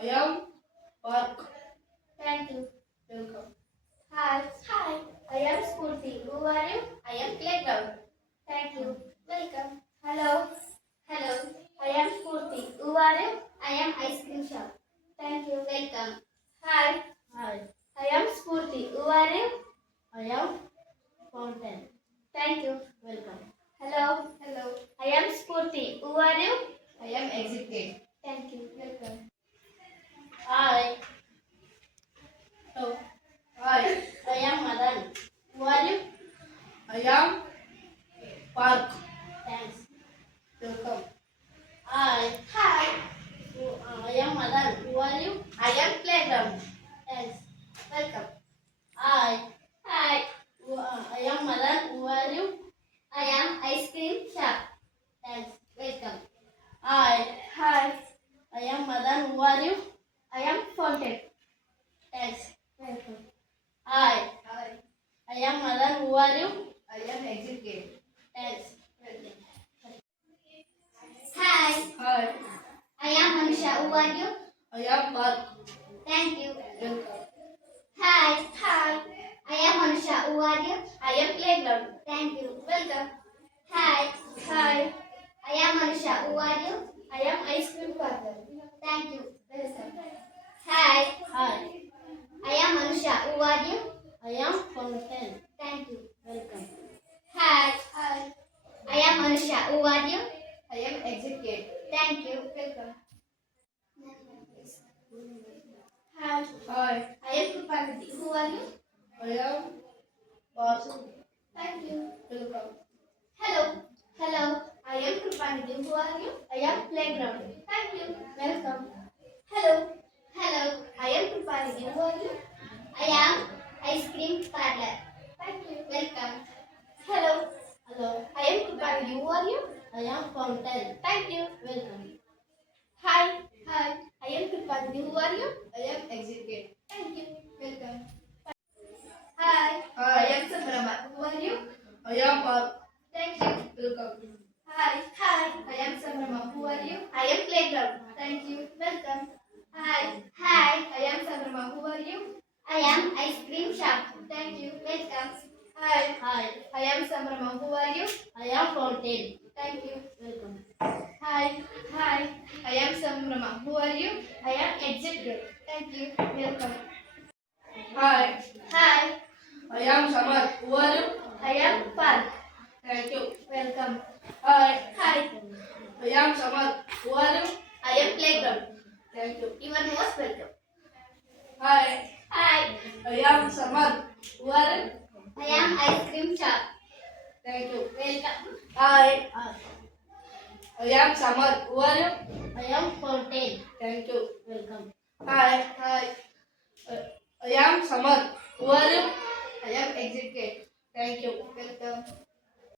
I am Park. Thank you. Welcome. Hi. Hi. I am Spurti. Who are you? I am Playground. Thank you. Welcome. Hello. Hello. I am Spurti. Who are you? I am ice cream shop. Thank you. Welcome. Hi. Hi. I am Spurti. Who are you? I am Fountain. Thank you. Welcome. Hello. Hello. I am Spurti. Who are you? I am Exit Gate. Thank you. Welcome. Hi. Hello. Hi. I am Madan. Who are you? I am Park. Thanks. Welcome. Hi. Hi. I am Madan. Who are you? I am Playground. Thanks. Welcome. Hi. Hi. I am Madan. Who are you? I am ice cream shop. Thanks. Welcome. Hi. Hi. I am Madan. Who are you? I am Fountain. Thanks. Welcome. Hi. Hi. I am Madan. Who are you? I am Exit Gate. Thanks. Hi. Hi. I am Manisha. Who are you? I am Park. Thank you. Welcome. Hi. Hi. I am Manisha. Who are you? I am Playground. Thank you. Welcome. Hi. Hi. I am Manisha. Who are you? I am Ice Cream Parlor. Thank you. Welcome. Hi. Hi. I am Manisha. Who are you? I am Fountain. Thank you. Welcome. Hi. Hi. I am Manisha. Who are you? I am Exit Gate. Thank you. Welcome. Hi. Hi. I am Krupalati. Who are you? I am Park. Thank you. Welcome. Hello. Hello. I am Krupalati. Who are you? I am Playground. Thank you. Welcome. Hello. Hello. I am Krupalati. Who are you? I am ice cream parlor. Thank you. Welcome. Hello. Hello. I am Krupalati. Who are you? I am Fountain. Thank you. Welcome. Hi. Hi. I am Krupalati. Who are you? I am Exit Gate. Thank you. Welcome. Hi. Hi. I am Sabrama. Who are you? I am Park. Thank you. Welcome. Hi. Hi. I am Sabrama. Who are you? I am Playground. Thank you. Welcome. Hi. Hi. I am Sabrama. Who are you? I am ice cream shop. Thank you. Welcome. Hi. Hi. I am Sabrama. Who are you? I am Fountain. Thank you. Welcome. Hi. Hi. I am Samrama. Who are you? I am Exit Gate. Thank you. Welcome. Hi. Hi. I am Samar. Who are you? I am Park. Thank you. Welcome. Hi. Hi. I am Samar. Who are you? I am Playground. Thank you. You are most welcome. Hi. Hi. I am Samar. Who are you? I am ice cream shop. Thank you. Welcome. Hi. I am Samar. Who are you? I am Fountain. Thank you. Welcome. Hi. Hi. I am Samar. Who are you? I am Exit Gate. Thank you. Welcome.